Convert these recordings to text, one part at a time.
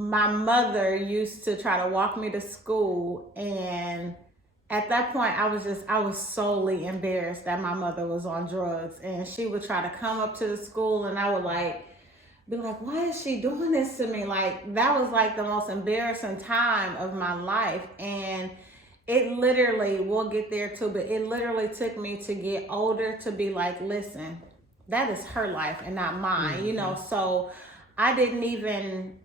my mother used to try to walk me to school, and at that point I was solely embarrassed that my mother was on drugs, and she would try to come up to the school, and I would like be like, why is she doing this to me? Like, that was like the most embarrassing time of my life. And it literally, we'll get there too, but it literally took me to get older to be like, listen, that is her life and not mine, you know? So I didn't even,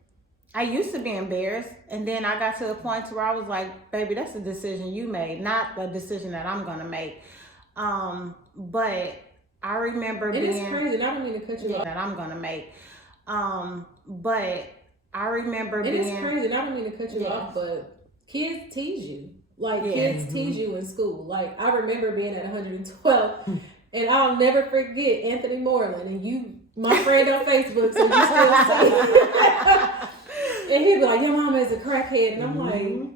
I used to be embarrassed, and then I got to a point where I was like, baby, that's a decision you made, not a decision that I'm gonna make. But I remember and being, it's crazy, and I don't mean to cut you off, that I'm gonna make. But I remember and being, it's crazy, and I don't mean to cut you off, but kids tease you. Like, kids tease you in school. Like, I remember being at 112, and I'll never forget Anthony Moreland, and you, my friend on Facebook, so you still see. And he'd be like, your mama is a crackhead. And I'm like,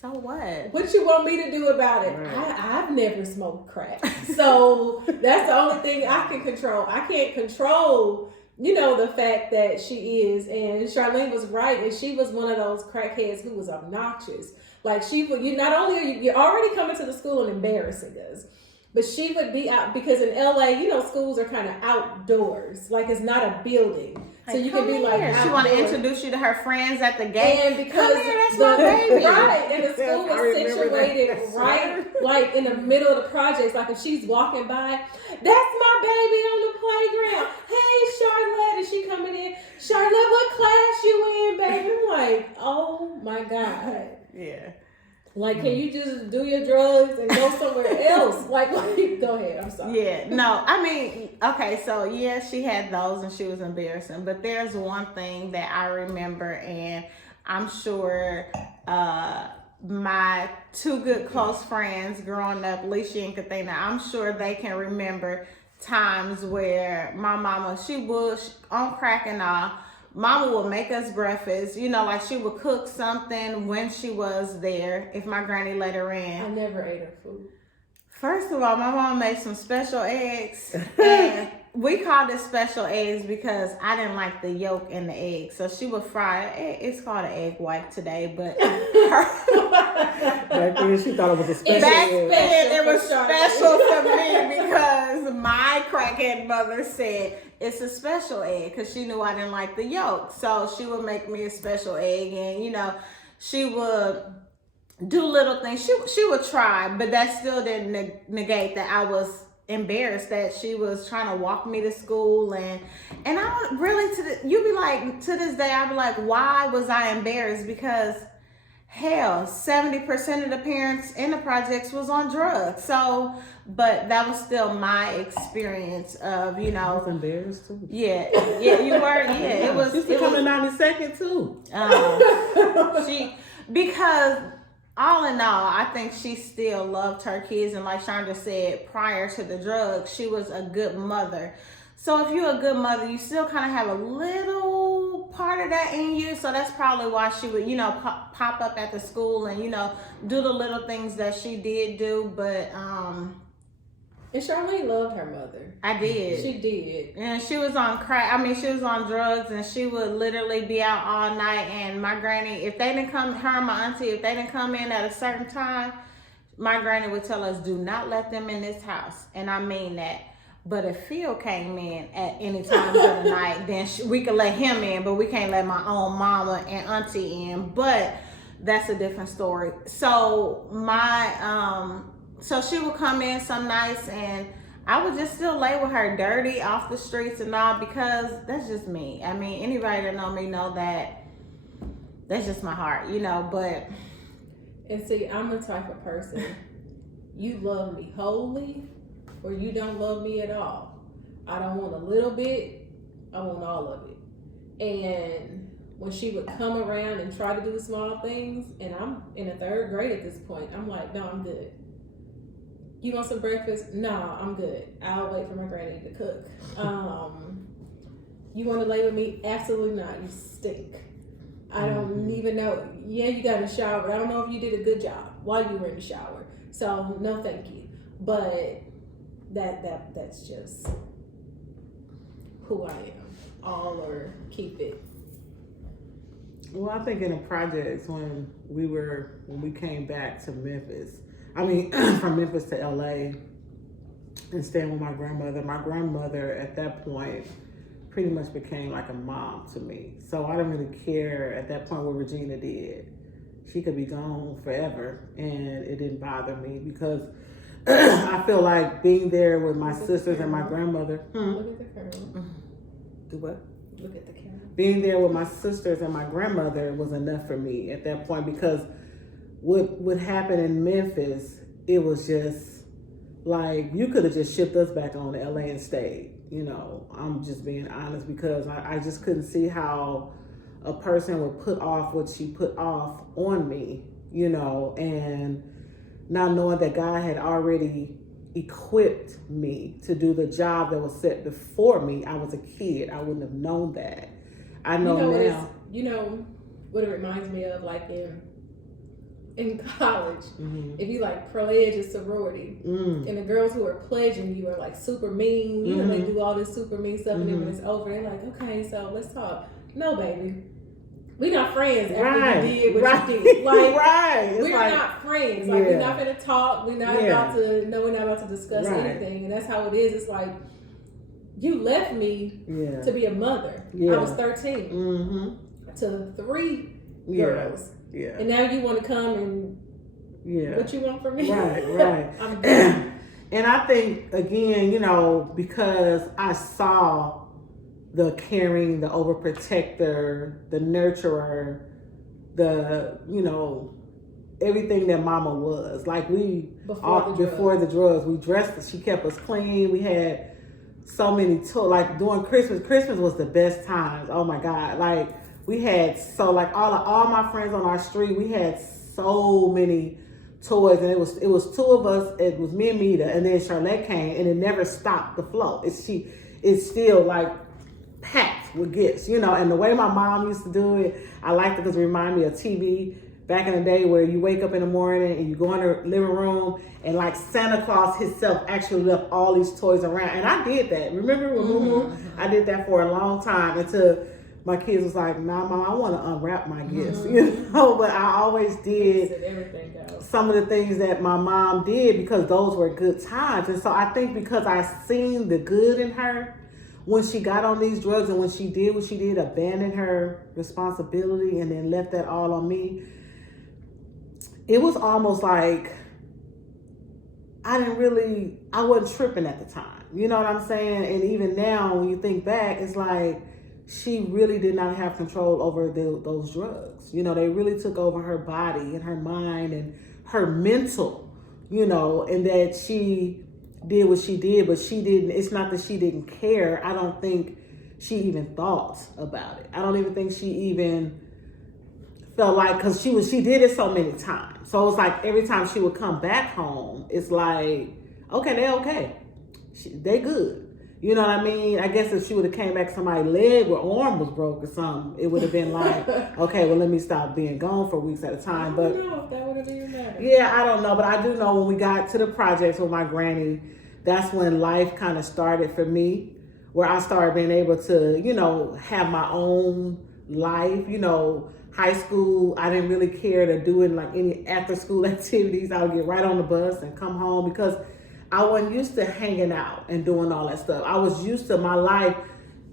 so what? What you want me to do about it? Right. I've never smoked crack. So that's the only thing I can control. I can't control, you know, the fact that she is. And Charlene was right. And she was one of those crackheads who was obnoxious. Like, she would, you not only are you're already coming to the school and embarrassing us, but she would be out, because in LA, you know, schools are kind of outdoors. Like, it's not a building. So you can be like, she want to introduce you to her friends at the gate. And because that's my baby. Right, and the school was situated right, like in the middle of the projects. Like, if she's walking by, that's my baby on the playground. Hey, Charlotte, is she coming in? Charlotte, what class you in, baby? I'm like, oh my God. Yeah. Like, can you just do your drugs and go somewhere else? Like, go ahead. I'm sorry. Yeah, no, I mean, okay, so yeah, she had those and she was embarrassing. But there's one thing that I remember, and I'm sure my two good close friends growing up, Alicia and Kathina, I'm sure they can remember times where my mama, she was on crack and all. Mama would make us breakfast, you know, like she would cook something when she was there, if my granny let her in. I never ate her food. First of all, my mom made some special eggs, and we called it special eggs because I didn't like the yolk in the egg. So she would fry it. It's called an egg white today, but back then she thought it was a special egg. Back then it was special for me because my crackhead mother said it's a special egg because she knew I didn't like the yolk. So she would make me a special egg, and you know, she would do little things. She would try, but that still didn't negate that I was embarrassed that she was trying to walk me to school, and I don't really, you be like, to this day I'd be like, why was I embarrassed? Because hell, 70% of the parents in the projects was on drugs. So, but that was still my experience of, you know. I was embarrassed too. Yeah, you were. Yeah, it was. She's becoming 92nd too. Because all in all, I think she still loved her kids. And like Chandra said, prior to the drugs, she was a good mother. So if you're a good mother, you still kind of have a little part of that in you. So that's probably why she would, you know, pop up at the school and, you know, do the little things that she did do. But, and Charlene loved her mother. I did. She did. And she was on crack. I mean, she was on drugs, and she would literally be out all night. And my granny, if they didn't come, her and my auntie, if they didn't come in at a certain time, my granny would tell us, do not let them in this house. And I mean that. But if Phil came in at any time of the night, then we could let him in, but we can't let my own mama and auntie in. But that's a different story. So so she would come in some nights, and I would just still lay with her dirty off the streets and all, because that's just me. I mean, anybody that know me know that that's just my heart, you know. But and see, I'm the type of person, you love me wholly or you don't love me at all. I don't want a little bit, I want all of it. And when she would come around and try to do the small things, and I'm in the 3rd grade at this point, I'm like, no, I'm good. You want some breakfast? No, I'm good. I'll wait for my granny to cook. You want to lay with me? Absolutely not. You stink. I don't even know. Yeah, you got in the shower, but I don't know if you did a good job while you were in the shower. So no, thank you. But that's just who I am. All or keep it. Well, I think in the projects when we came back to Memphis, I mean, from Memphis to LA and staying with my grandmother at that point pretty much became like a mom to me. So I didn't really care at that point what Regina did. She could be gone forever and it didn't bother me because I feel like being there with my sisters and my grandmother. Look at the camera. Do what? Look at the camera. Being there with my sisters and my grandmother was enough for me at that point because what happened in Memphis, it was just like you could have just shipped us back on to LA and stayed. You know, I'm just being honest because I just couldn't see how a person would put off what she put off on me, you know, and not knowing that God had already equipped me to do the job that was set before me. I was a kid. I wouldn't have known that. I know now. You know what it reminds me of, like in college, if you like pledge a sorority, and the girls who are pledging you are like super mean, you know, they do all this super mean stuff, and then when it's over, they're like, okay, so let's talk. No, baby. We not friends after you did what you did. Like, we're not friends. Like, we're not going to talk. We're not about to discuss anything. And that's how it is. It's like, you left me to be a mother. I was 13 to 3 girls. Yeah. And now you want to come and what you want from me? Right. And I think, again, you know, because I saw the caring, the overprotector, the nurturer, the, you know, everything that mama was. Like before the drugs, we dressed, she kept us clean. We had so many toys. Like during Christmas was the best times. Oh my God. Like we had all my friends on our street, we had so many toys, and it was 2 of us. It was me and Mita, and then Charlotte came, and it never stopped the flow. It's still like packed with gifts, you know. And the way my mom used to do it, I liked it because it reminded me of TV back in the day where you wake up in the morning and you go in the living room and like Santa Claus himself actually left all these toys around. And I did that. Remember with Moo? I did that for a long time until my kids was like, nah, Mom, I want to unwrap my gifts, you know. But I always did some of the things that my mom did because those were good times. And so I think because I seen the good in her when she got on these drugs and when she did what she did, abandoned her responsibility and then left that all on me, it was almost like I wasn't tripping at the time. You know what I'm saying? And even now, when you think back, it's like she really did not have control over those drugs. You know, they really took over her body and her mind and her mental, you know, and that she did what she did, but she didn't. It's not that she didn't care. I don't think she even thought about it. I don't even think she even felt like, because she did it so many times. So it's like every time she would come back home, it's like, okay, they okay. They good. You know what I mean? I guess if she would have came back, somebody's leg or arm was broke or something, it would have been like, okay, well, let me stop being gone for weeks at a time. I don't know if that would have even mattered. Yeah, I don't know. But I do know when we got to the projects with my granny, that's when life kind of started for me, where I started being able to, you know, have my own life. You know, high school, I didn't really care to do it like any after school activities. I would get right on the bus and come home because I wasn't used to hanging out and doing all that stuff. I was used to my life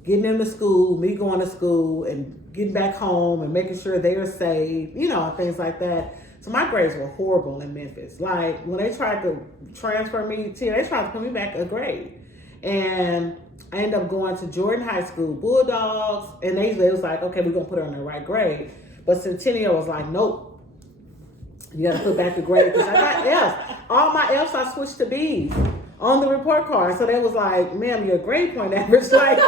getting into school, me going to school and getting back home and making sure they were safe, you know, and things like that. So my grades were horrible in Memphis. Like when they tried to transfer me to, they tried to put me back a grade. And I ended up going to Jordan High School, Bulldogs, and they was like, okay, we're going to put her in the right grade. But Centennial was like, nope. You got to put back a grade because I got F's. All my F's I switched to B's on the report card. So they was like, ma'am, your grade point average, like,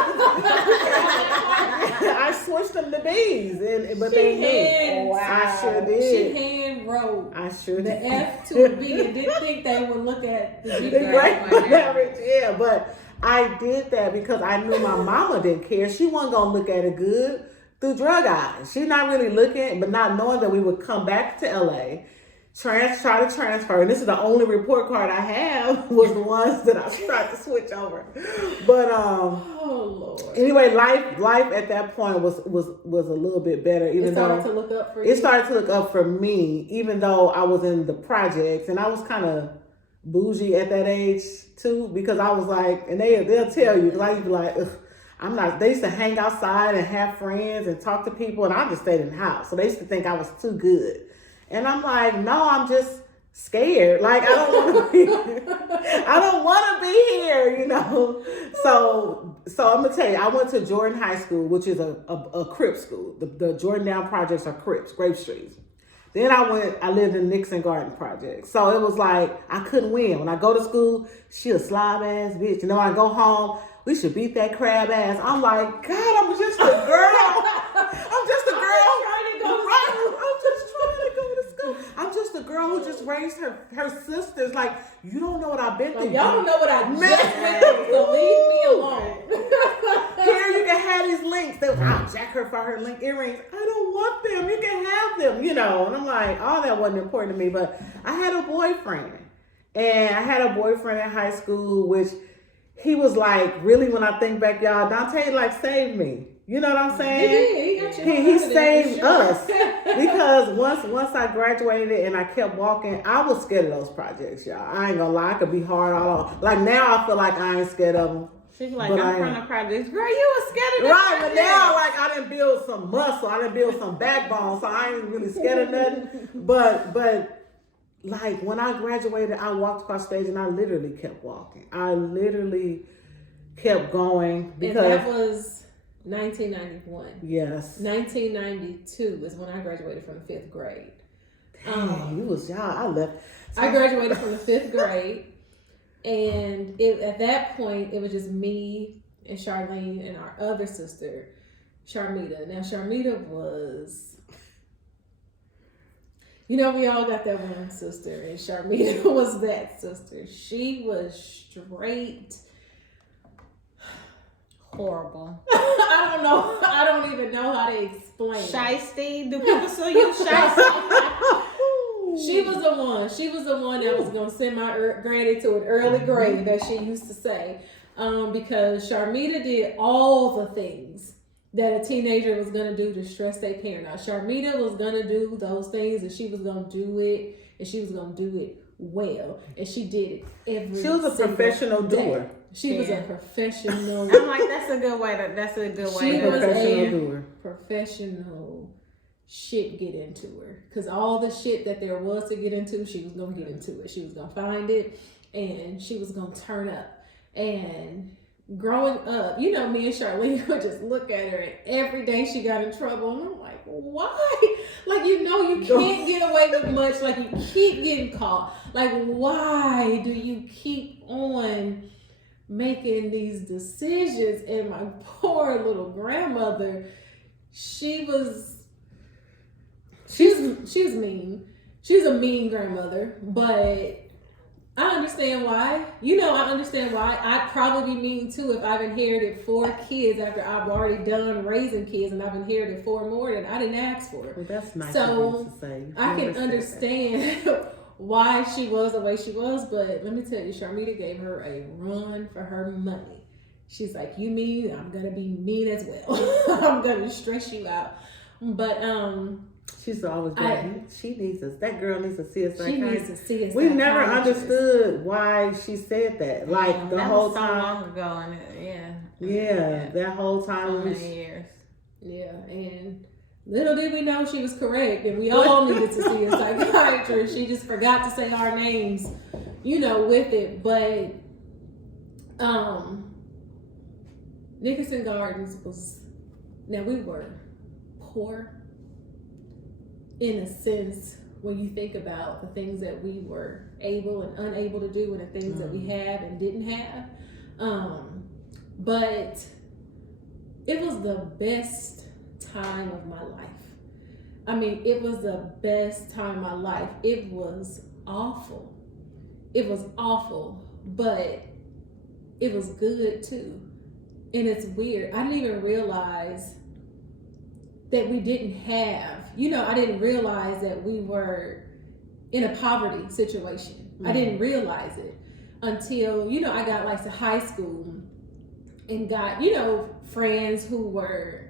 I switched them to B's. But they knew. I sure did. She hand wrote I sure the did. F to a B and didn't think they would look at the G The grade point average, yeah. But I did that because I knew my mama didn't care. She wasn't going to look at it good through drug eyes. She's not really looking, but not knowing that we would come back to LA. try to transfer. And this is the only report card I have was the ones that I tried to switch over. But oh Lord. anyway, life at that point was a little bit better. Even It started though to look up for you. it started to look up for me, even though I was in the projects and I was kind of bougie at that age too, because I was like, and they'll tell you, like, be like, ugh, I'm not. They used to hang outside and have friends and talk to people, and I just stayed in the house. So they used to think I was too good, and I'm like, no, I'm just scared. Like I don't want to be. I don't want to be here, you know. So I'm gonna tell you, I went to Jordan High School, which is a Crip school. The Jordan Down projects are Crips, Grape Streets. Then I lived in Nixon Garden Project. So it was like, I couldn't win. When I go to school, she a slob ass bitch. And then when I go home, we should beat that crab ass. I'm like, God, I'm just a girl. I'm just a girl. I'm just trying to go to school. I'm just a girl who just raised her sisters. Like, you don't know what I've been through. Y'all don't know what I just went through, so leave me alone. Here you can have these links. I'll jack her for her link earrings. I don't want them. You can have them, you know. And I'm like, all that wasn't important to me. But I had a boyfriend. And I had a boyfriend in high school, which he was like, really, when I think back, y'all, Dante like saved me. You know what I'm saying? He got you. He saved us. Because once I graduated and I kept walking, I was scared of those projects, y'all. I ain't gonna lie, I could be hard all on. Like now I feel like I ain't scared of them. She's like, I'm from the projects. Girl, you was scared of that. Right, but now like I didn't build some muscle, I didn't build some backbone, so I ain't really scared of nothing. But like when I graduated, I walked across stage and I literally kept walking. I literally kept going because and that was 1991. Yes. 1992 is when I graduated from the 5th grade. Dang, you was y'all. I left. I graduated from the 5th grade, and at that point it was just me and Charlene and our other sister, Sharmita. Now Sharmita was, you know, we all got that one sister, and Sharmita was that sister. She was straight horrible. I don't know. I don't even know how to explain. Shiesty. Do people still use shiesty? She was the one. She was the one that was gonna send my granny to an early grave, as she used to say, because Sharmita did all the things that a teenager was gonna do to stress their parent out. Sharmita was gonna do those things, and she was gonna do it, and she was gonna do it well, and she did it every. She was a professional day. doer. She was a professional. I'm like, that's a good way to. She was professional a doer. professional shit get into her, because all the shit that there was to get into, she was gonna get into it. She was gonna find it, and she was gonna turn up. And growing up, you know, me and Charlene would just look at her, and every day she got in trouble, and I'm like, why? Like, you know, you can't get away with much. Like, you keep getting caught. Like, why do you keep on making these decisions? And my poor little grandmother, she was mean. She was a mean grandmother, but I understand why. You know, I understand why. I'd probably be mean too if I've inherited 4 kids after I've already done raising kids, and I've inherited 4 more that I didn't ask for. Well, that's nice So to say. I can understand why she was the way she was, but let me tell you, Sharmita gave her a run for her money. She's like, you mean, I'm gonna be mean as well. I'm gonna stress you out. But she's always been. She needs us. That girl needs to see us. She needs to see us. We never understood why she said that. Like the whole time. So long ago, and yeah, that whole time. So many years. Yeah, and little did we know she was correct, and we all needed to see a psychiatrist. She just forgot to say our names, you know, with it. But Nickerson Gardens was, now we were poor in a sense when you think about the things that we were able and unable to do, and the things that we have and didn't have. But it was the best time of my life. I mean, it was the best time of my life. It was awful. It was awful, but it was good too. And it's weird. I didn't even realize that we didn't have, you know, I didn't realize that we were in a poverty situation. I didn't realize it until, you know, I got like to high school and got, you know, friends who were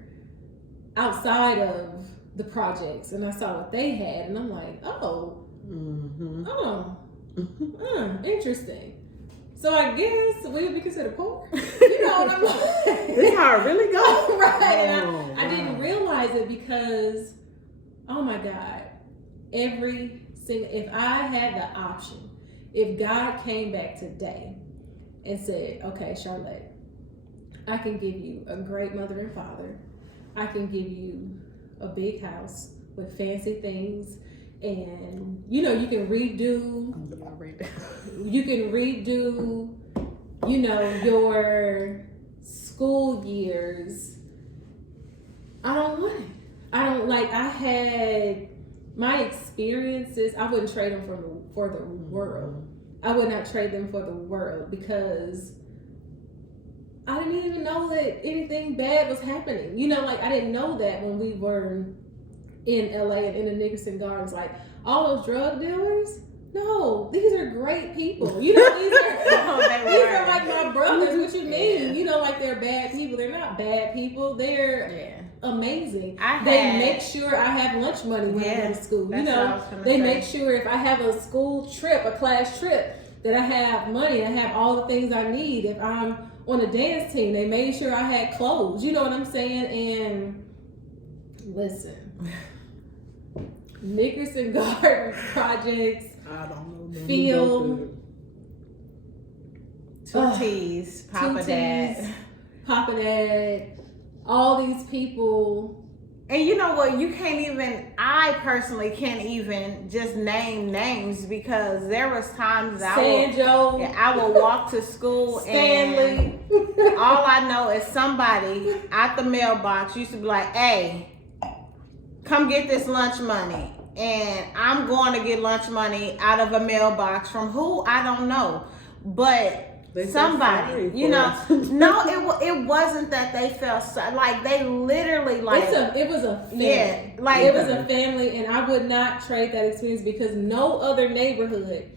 outside of the projects, and I saw what they had, and I'm like, interesting. So I guess we would be considered poor. You know what I'm like? This how it really goes. Right. And I didn't realize it because, oh my God, if I had the option, if God came back today and said, okay, Charlotte, I can give you a great mother and father. I can give you a big house with fancy things, and you know, you can redo, you know, your school years. I don't want it. I had my experiences, I wouldn't trade them for the world. I would not trade them for the world, because I didn't even know that anything bad was happening. You know, like I didn't know that when we were in LA and in the Nickerson Gardens, like all those drug dealers. No, these are great people. You know, these are like my brothers. What you mean? You know, like they're bad people. They're not bad people. They're amazing. They make sure I have lunch money when I go to school. You know, they make sure if I have a school trip, a class trip, that I have money. I have all the things I need. If I'm on a dance team, they made sure I had clothes. You know what I'm saying? And listen, Nickerson Garden projects. I don't know. Feel. Two T's, Papa Dad, all these people. And you know what? I personally can't even just name names, because there was times I will walk to school Stanley. and all I know is somebody at the mailbox used to be like, hey, come get this lunch money. And I'm going to get lunch money out of a mailbox from who? I don't know. But somebody, you know, no, it wasn't that they felt like they literally like it was a family. Yeah, like it was a family, and I would not trade that experience, because no other neighborhood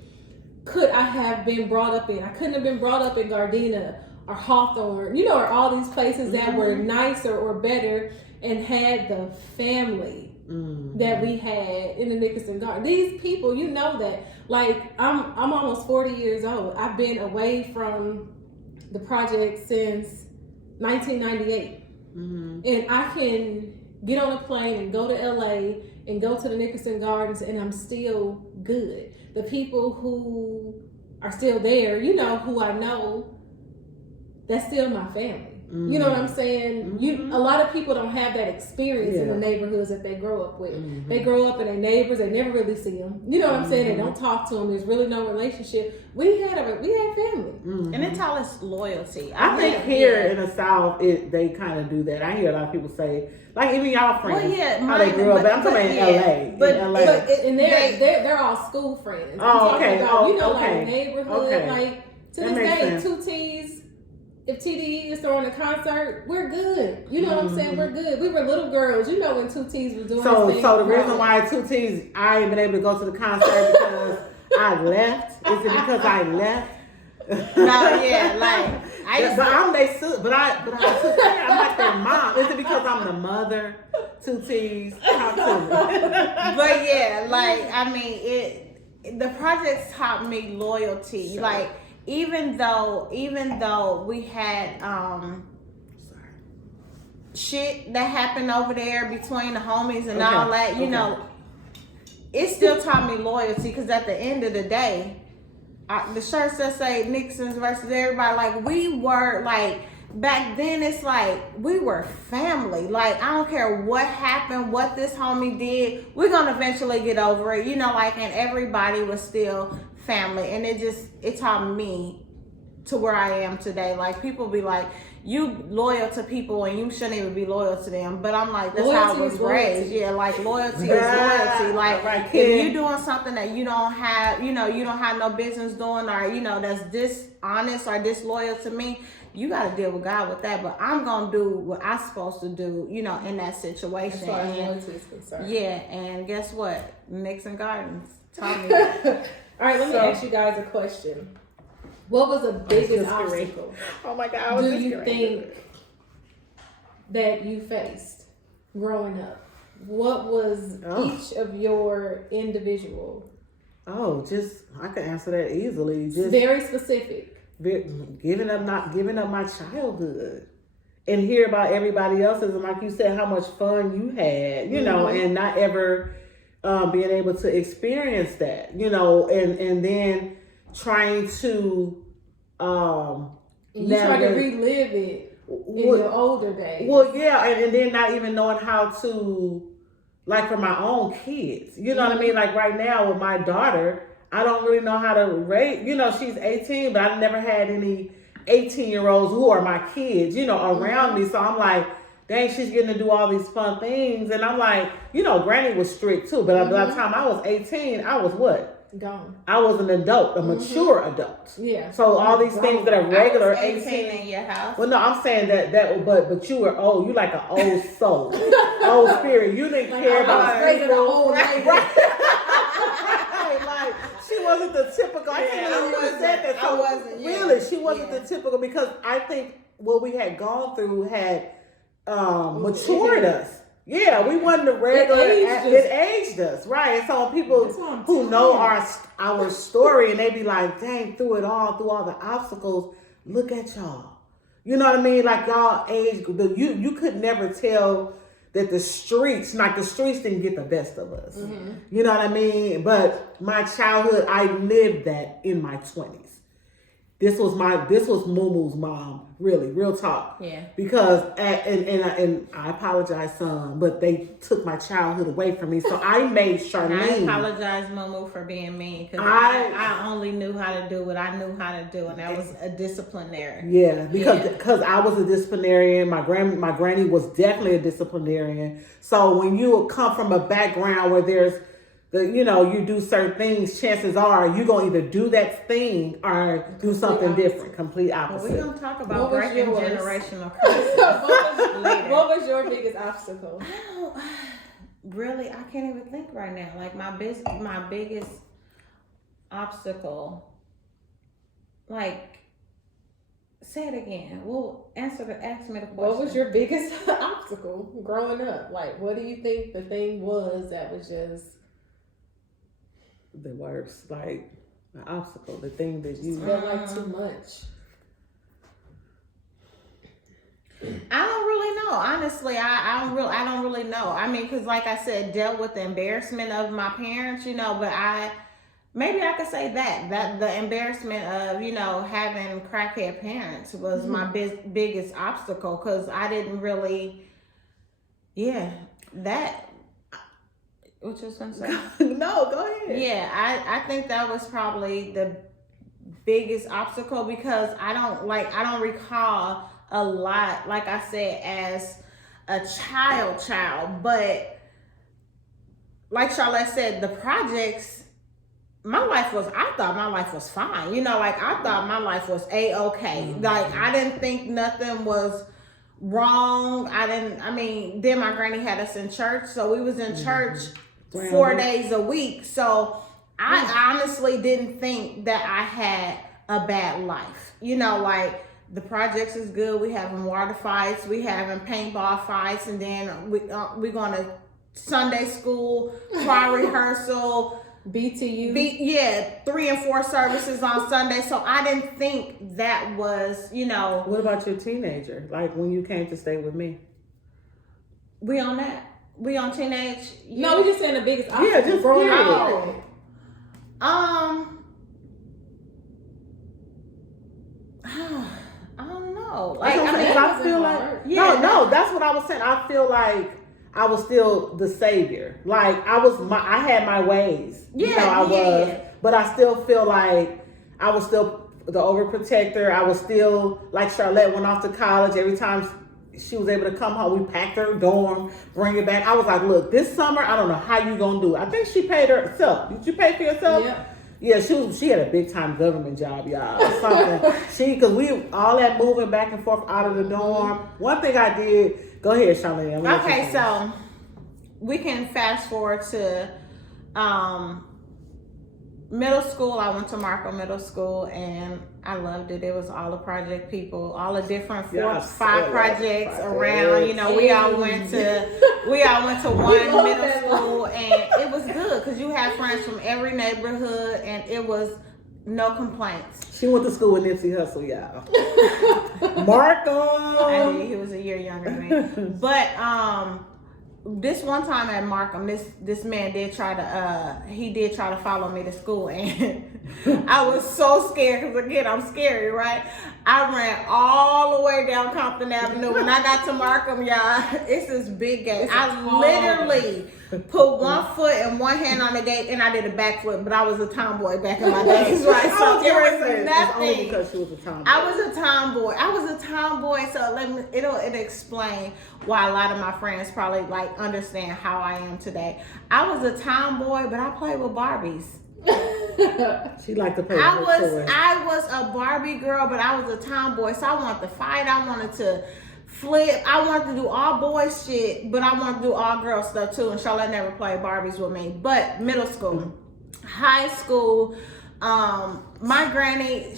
could I have been brought up in. I couldn't have been brought up in Gardena or Hawthorne, you know, or all these places that were nicer or better and had the family that we had in the Nickerson Garden. These people, you know that. Like, I'm almost 40 years old. I've been away from the project since 1998. And I can get on a plane and go to LA and go to the Nickerson Gardens, and I'm still good. The people who are still there, you know, who I know, that's still my family. You know what I'm saying? A lot of people don't have that experience in the neighborhoods that they grow up with. They grow up and their neighbors, they never really see them. You know what I'm saying? They don't talk to them. There's really no relationship. We had family, and it's all this loyalty. I think here in the South, they kind of do that. I hear a lot of people say, like even y'all friends, how they grew up. But I'm talking about in LA. But they're all school friends. Oh, okay. Like neighborhood, like to this day, 2 T's. If TDE is throwing a concert, we're good. You know what I'm saying? We're good. We were little girls, you know, when 2 T's was doing So this thing. So the reason why 2 T's, I ain't been able to go to the concert because I left. Is it because I left? No, yeah, like I used I'm like their mom. Is it because I'm the mother? 2 T's. Talk to me. But yeah, like I mean, the projects taught me loyalty. Sure. Like even though we had shit that happened over there between the homies and all that, you know, it still taught me loyalty, because at the end of the day, the shirts that say Nickerson's versus everybody, like we were like back then, it's like we were family. Like I don't care what happened, what this homie did, we're gonna eventually get over it, you know, like, and everybody was still family. And it taught me to where I am today. Like people be like, you loyal to people and you shouldn't even be loyal to them. But I'm like, that's how I Loyalty was is loyalty. raised. Yeah, like loyalty Yeah. is loyalty. Like Right, if kid. you doing something that you don't have, you don't have no business doing, or that's dishonest or disloyal to me, you got to deal with God with that. But I'm gonna do what I'm supposed to do, in that situation. As far as And, loyalty is concerned. yeah, and guess what? Nixon Gardens taught me that. All right, let me So- ask you guys a question. What was the biggest just getting ready. obstacle Oh my God! do you think that you faced growing up? What was each of your individual? Oh, just I can answer that easily. Just Very specific. giving up my childhood, and hear about everybody else's, and like you said, how much fun you had, and not ever being able to experience that, and then trying to And you tried to relive it in your older days. Well, yeah, and then not even knowing how to, like for my own kids, you know what I mean? Like right now with my daughter, I don't really know how to raise, she's 18, but I've never had any 18-year-olds who are my kids, around me. So I'm like, dang, she's getting to do all these fun things. And I'm like, Granny was strict too, but by the time I was 18, I was what? Gone. I was an adult, a mature adult. Yeah. So all these things that are regular I was 18 18 in your house. Well, no, I'm saying but you were old. You like an old soul, old spirit. You didn't care about raising an old lady. Like she wasn't the typical. I can't believe you said that. I wasn't. Really, she wasn't the typical, because I think what we had gone through had matured us. Yeah, we wasn't the regular. It aged us, right? And so people who know our story, and they be like, "Dang, through all the obstacles, look at y'all." You know what I mean? Like y'all age, you could never tell that the streets didn't get the best of us. Mm-hmm. You know what I mean? But my childhood, I lived that in my 20s. This was Mumu's mom, really, real talk. Yeah. Because and I apologize, son, but they took my childhood away from me. So I made Charlene. I apologize, Momo, for being mean, because I only knew how to do what I knew how to do, and that was a disciplinarian. Yeah, because I was a disciplinarian. My granny was definitely a disciplinarian. So when you come from a background where there's you do certain things, chances are you're gonna either do that thing or do something different, complete opposite. We're gonna talk about What was breaking yours? generational curses later. What was your biggest obstacle? Really, I can't even think right now. Like my biggest obstacle. Like, say it again. Ask me the question. What was your biggest obstacle growing up? Like, what do you think the thing was that was just The worst, like the obstacle, the thing that you felt like too much? I don't really know. Honestly, I don't really know. I mean, because like I said, dealt with the embarrassment of my parents, but maybe I could say that the embarrassment of, having crackhead parents was my biggest obstacle, because I didn't really, what you was gonna say? No, go ahead. Yeah, I think that was probably the biggest obstacle, because I don't recall a lot, like I said, as a child, but like Charlotte said, the projects, I thought my life was fine. I thought my life was A-okay. Like, I didn't think nothing was wrong. Then my granny had us in church, so we was in church 4 days a week. So I honestly didn't think that I had a bad life. The projects is good. We having water fights, we having paintball fights, and then we going to Sunday school, choir rehearsal, BTU. 3 and 4 services on Sunday. So I didn't think that was, What about your teenager? Like when you came to stay with me? We on that? We on teenage? No, we just saying the biggest obstacle. Yeah, just growing period. up. I don't know. I feel like no, that's what I was saying. I feel like I was still the savior. Like I had my ways. I was, but I still feel like I was still the overprotector. I was still, like Charlotte went off to college. Every time she was able to come home, we packed her dorm, bring it back. I was like, look, this summer, I don't know how you gonna do it. I think she paid herself. Did you pay for yourself? Yeah. Yeah, she had a big time government job, y'all. Or something. Cause we all that moving back and forth out of the dorm. One thing I did, go ahead, Charlene. Okay, so we can fast forward to middle school. I went to Markham Middle School and I loved it. It was all the project people, all the different 5 projects around. You know, we all went to one middle school, and it was good because you had friends from every neighborhood, and it was no complaints. She went to school with Nipsey Hussle, y'all. Markham. I did. He was a year younger than me, but this one time at Markham, this man did try to follow me to school, and I was so scared because again I'm scary, right? I ran all the way down Compton Avenue. When I got to Markham, y'all, it's this big gate. I literally put one foot and one hand on the gate, and I did a backflip. But I was a tomboy back in my days, right? So it was nothing. Only because she was a tomboy. I was a tomboy. So it'll explain why a lot of my friends probably like understand how I am today. I was a tomboy, but I played with Barbies. She liked to play. I was a Barbie girl, but I was a tomboy. So I wanted to fight. I wanted to flip. I wanted to do all boys shit, but I wanted to do all girl stuff too. And Charlotte never played Barbies with me. But middle school, high school, my granny,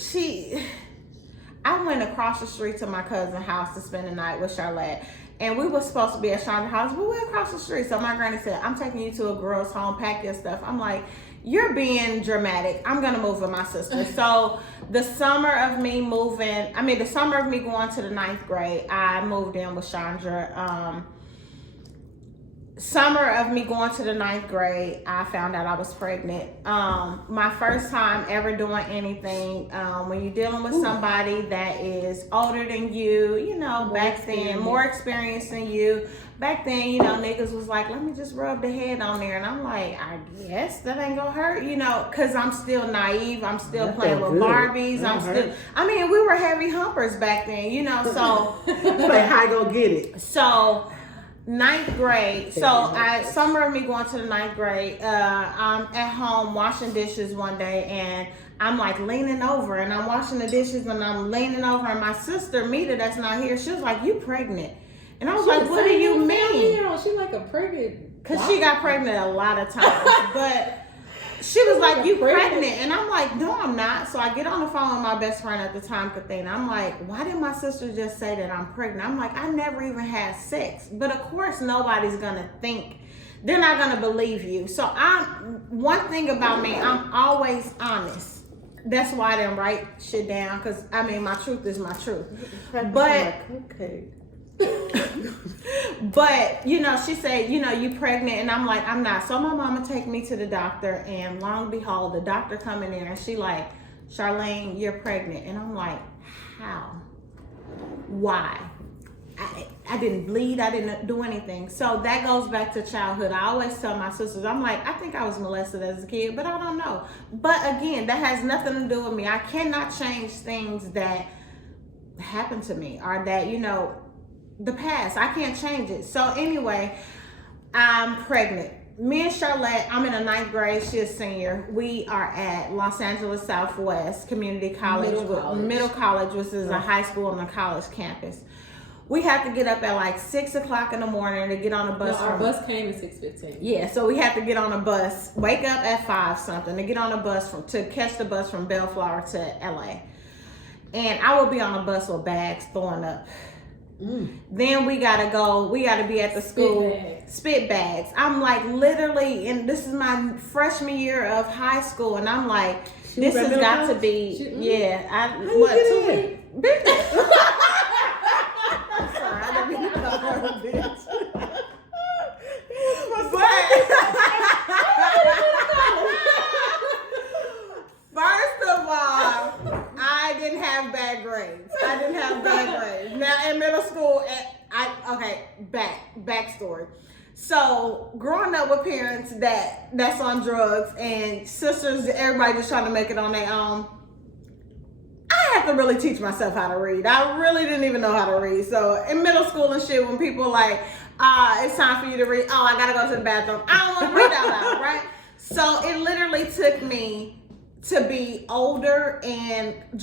I went across the street to my cousin's house to spend the night with Charlotte. And we were supposed to be at Chandra's house, but we went across the street. So my granny said, I'm taking you to a girl's home, pack your stuff. I'm like, you're being dramatic. I'm going to move with my sister. So the summer of me going to the 9th grade, I moved in with Chandra. Summer of me going to the 9th grade, I found out I was pregnant. My first time ever doing anything. When you're dealing with somebody that is older than you, you know, back then, more experienced than you. Back then, you know, niggas was like, let me just rub the head on there. And I'm like, I guess that ain't gonna hurt, you know, because I'm still naive. I'm still playing with Barbies. We were heavy humpers back then, you know, so. Like, how I gonna get it? So, 9th grade. So, summer of me going to the 9th grade, I'm at home washing dishes one day, and I'm like leaning over, and I'm washing the dishes, and I'm leaning over, and my sister, Mita, that's not here, she was like, you pregnant? And I was like, what do you mean? She like a pregnant. Because she got pregnant a lot of times. But she was like, you pregnant? And I'm like, no, I'm not. So I get on the phone with my best friend at the time, Kathina. I'm like, why did my sister just say that I'm pregnant? I'm like, I never even had sex. But of course, nobody's going to think. They're not going to believe you. So one thing about me, I'm always honest. That's why I didn't write shit down. Because, my truth is my truth. But... okay. But, you know, she said, you know, you pregnant, and I'm like, I'm not. So my mama take me to the doctor, and long and behold, the doctor come in there, and she like, Charlene, you're pregnant. And I'm like, how? Why? I didn't bleed. I didn't do anything. So that goes back to childhood. I always tell my sisters, I'm like, I think I was molested as a kid, but I don't know. But again, that has nothing to do with me. I cannot change things that happened to me or that, you know, the past. I can't change it. So anyway, I'm pregnant. Me and Charlotte, I'm in the 9th grade. She's a senior. We are at Los Angeles Southwest Community College. Middle college, which is a high school on the college campus. We had to get up at like 6 o'clock in the morning to get on a bus. Our bus came at 6:15. Yeah, so we had to get on a bus, wake up at 5 something to get on a bus to catch the bus from Bellflower to LA. And I would be on a bus with bags throwing up. Then we gotta be at the school. Spit bags. I'm like literally, and this is my freshman year of high school, and I'm like, this has got to be, Sorry, I didn't mean to call her a bitch. First of all, I didn't have bad grades. Now in middle school, backstory. So growing up with parents that's on drugs and sisters, everybody just trying to make it on their own. I had to really teach myself how to read. I really didn't even know how to read. So in middle school and shit, when people like, it's time for you to read. Oh, I gotta go to the bathroom. I don't want to read out loud, right? So it literally took me to be older and